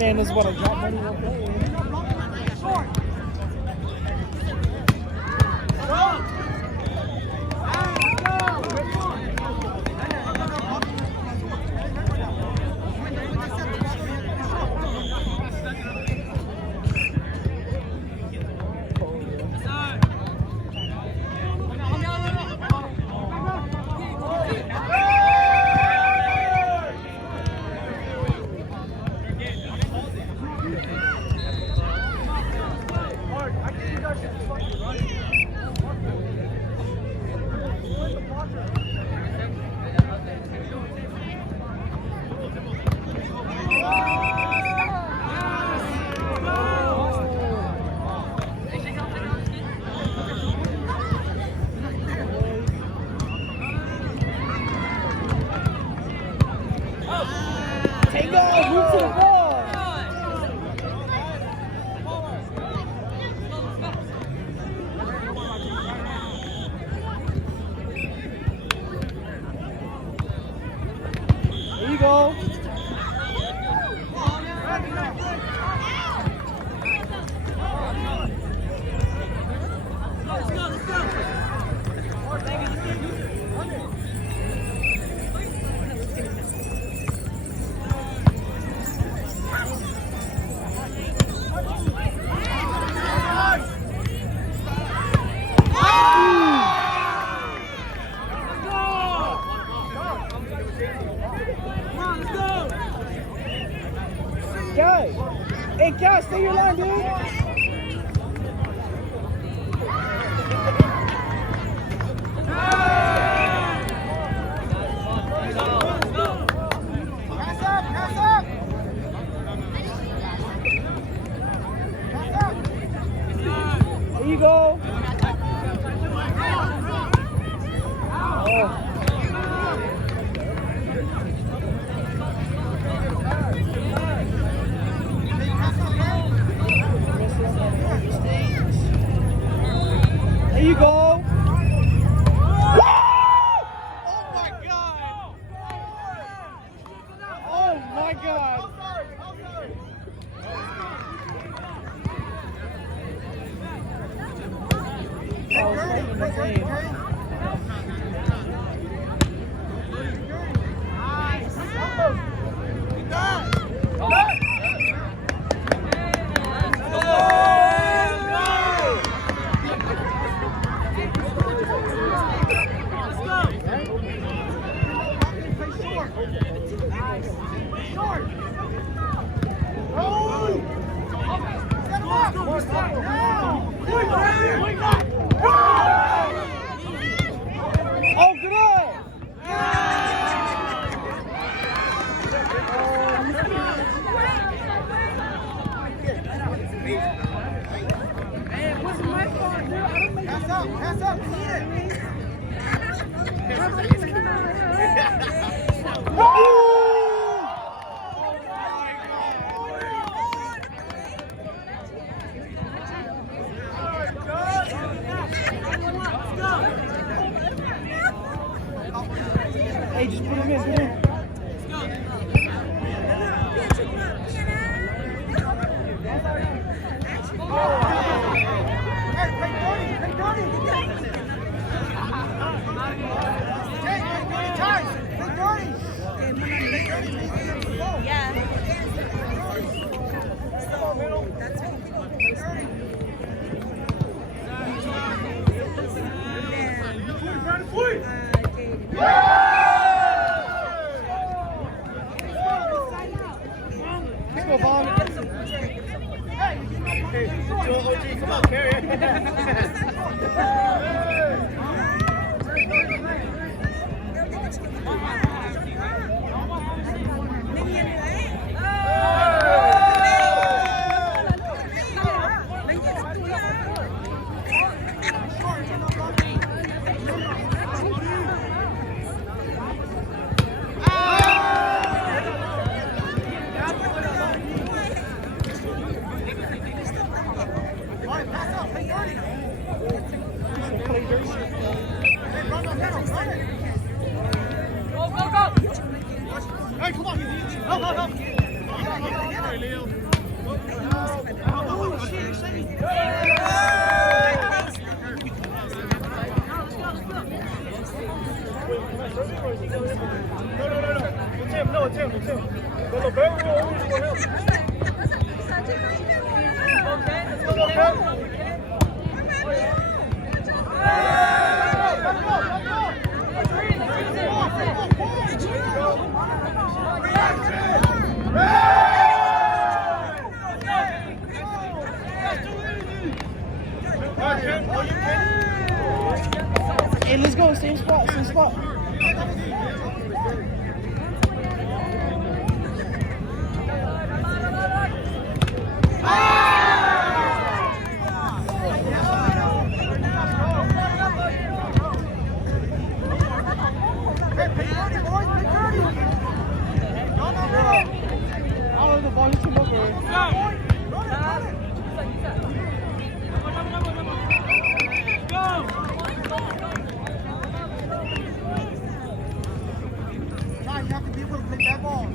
Man, this is what I drop money on playing. Take off, move to the ball. There you go. Guys, hey guys, stay your line, dude. There you go. Oh. There you go. Oh my God. Oh my God. Oh, good! Pass up, see Hey, just put him in, put him in. Let's go, Vaughn. OG, come on, carry it. No attempt. No, back row over to him. Hey, let's go. Same spot. Oh, the ball is too low. John, you have to be able to play that ball.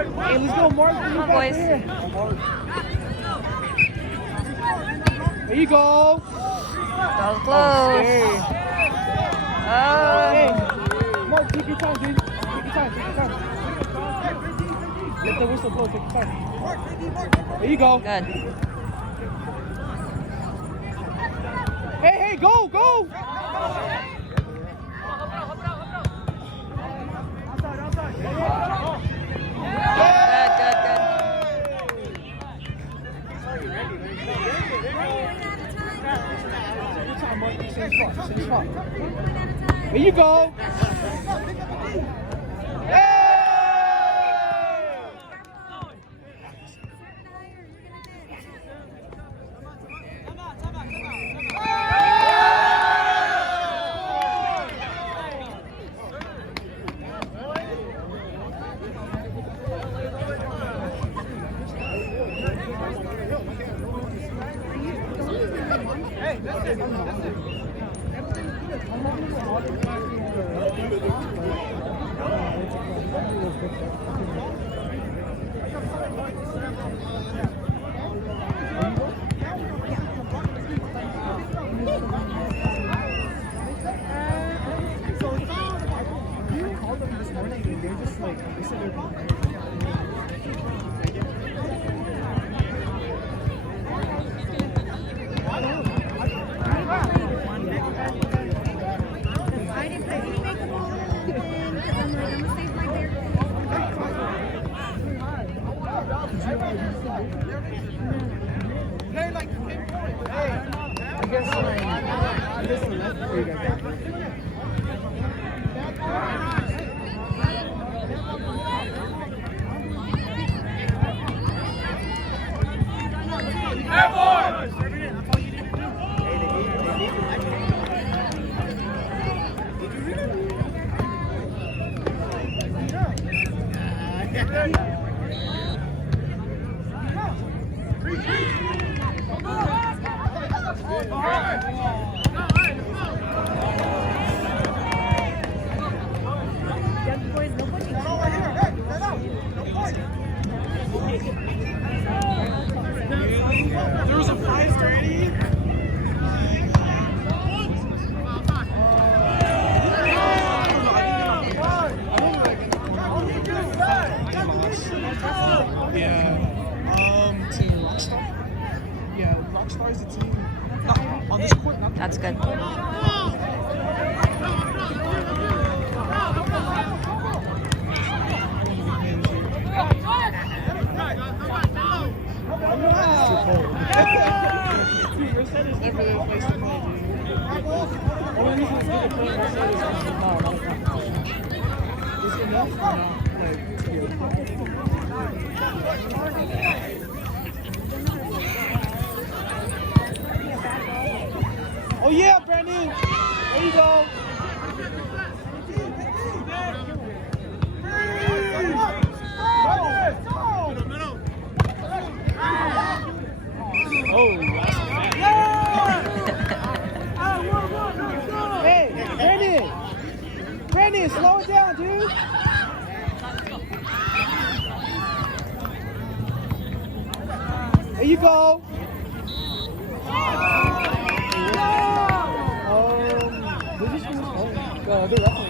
Hey, let's go, Mark. Come on, boys. There you go. That was close. Hey, Oh. Mark, take your time, dude. Take your time. Let the whistle blow. Take your time. There you go. Good. Hey, go. Same spot. There you go. There was a 5-star. Team Rockstar. Yeah, Rockstar is a team. On this court, not That's good. Oh yeah, Brandon. There you go. Hey, Brandon, slow it down, dude. There you go. They just finished. Oh, they're up.